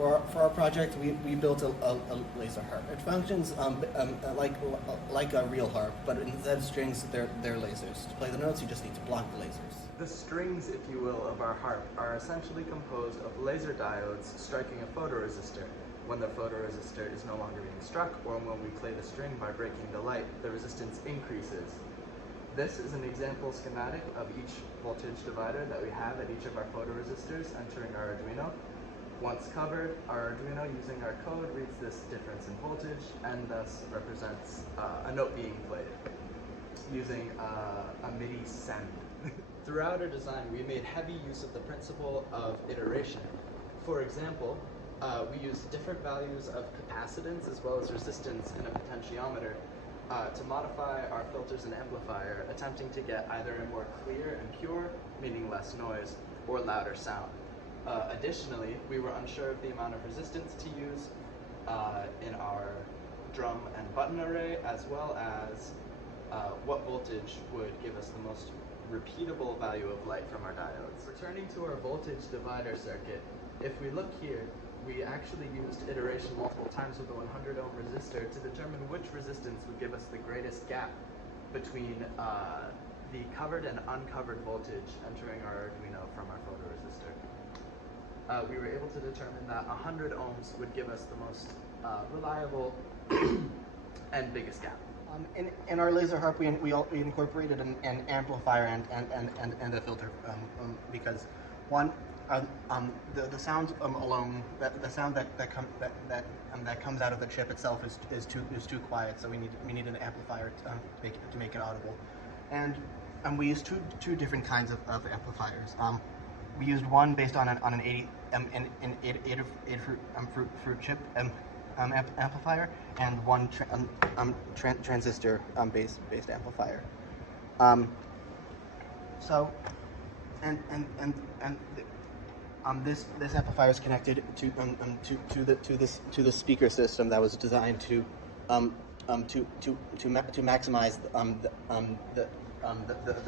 For our project, we built a laser harp. It functions like a real harp, but instead of strings, they're lasers. To play the notes, you just need to block the lasers. The strings, if you will, of our harp are essentially composed of laser diodes striking a photoresistor. When the photoresistor is no longer being struck, or when we play the string by breaking the light, the resistance increases. This is an example schematic of each voltage divider that we have at each of our photoresistors entering our Arduino. Once covered, our Arduino, using our code, reads this difference in voltage and thus represents a note being played using a MIDI sound. Throughout our design, we made heavy use of the principle of iteration. For example, we used different values of capacitance as well as resistance in a potentiometer to modify our filters and amplifier, attempting to get either a more clear and pure, meaning less noise, or louder sound. Additionally, we were unsure of the amount of resistance to use in our drum and button array, as well as what voltage would give us the most repeatable value of light from our diodes. Returning to our voltage divider circuit, if we look here, we actually used iteration multiple times with a 100 ohm resistor to determine which resistance would give us the greatest gap between the covered and uncovered voltage entering our Arduino from our photoresistor. We were able to determine that 100 ohms would give us the most reliable and biggest gap. In our laser harp, we incorporated an amplifier and a filter because one, the sound alone, the sound that comes out of the chip itself is too quiet. So we need an amplifier to make it audible, and we used two different kinds of amplifiers. We used one based on an 80 fruit chip amplifier, and one transistor based amplifier. This amplifier is connected to the speaker system that was designed to maximize the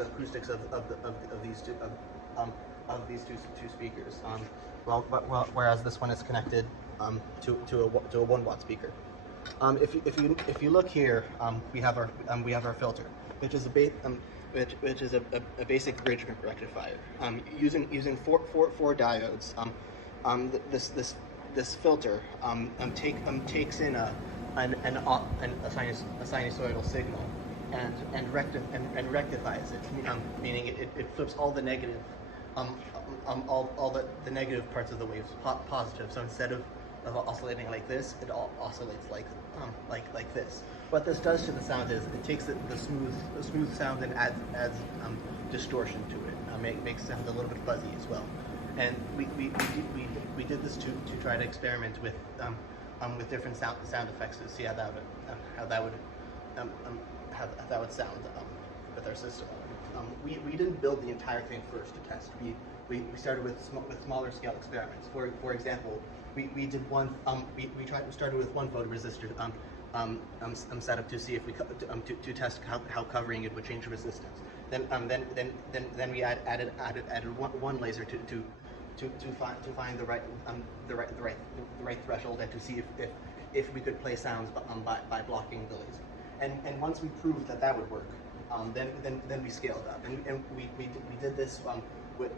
acoustics of these two speakers. Whereas this one is connected to a 1 watt speaker. If you look here, we have our filter, which is a basic bridge rectifier. Using four diodes, this filter takes in a sinusoidal signal and rectifies it, meaning it flips all the negative all the negative parts of the waves positive. So instead of oscillating like this, it oscillates like this. What this does to the sound is it takes the smooth sound and adds distortion to it. Makes sound a little bit fuzzy as well. And we did this to try to experiment with different sound effects to see how that would sound with our system. We didn't build the entire thing first to test. We started with smaller scale experiments. For example, we did one. We started with one photoresistor setup to see if we to test how covering it would change resistance. Then we added one laser to find the right threshold and to see if we could play sounds by blocking the laser. And once we proved that would work, then we scaled up, and we did this with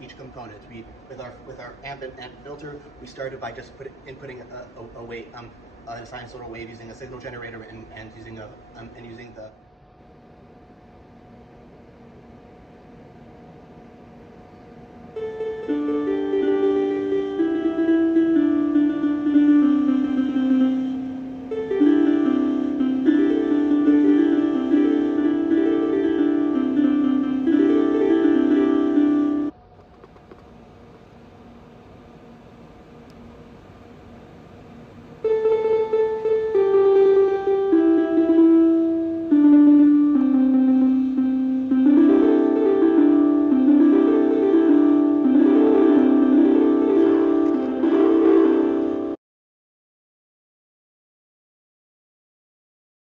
each component. With our amp and filter, we started by just inputting a sinusoidal wave using a signal generator and using the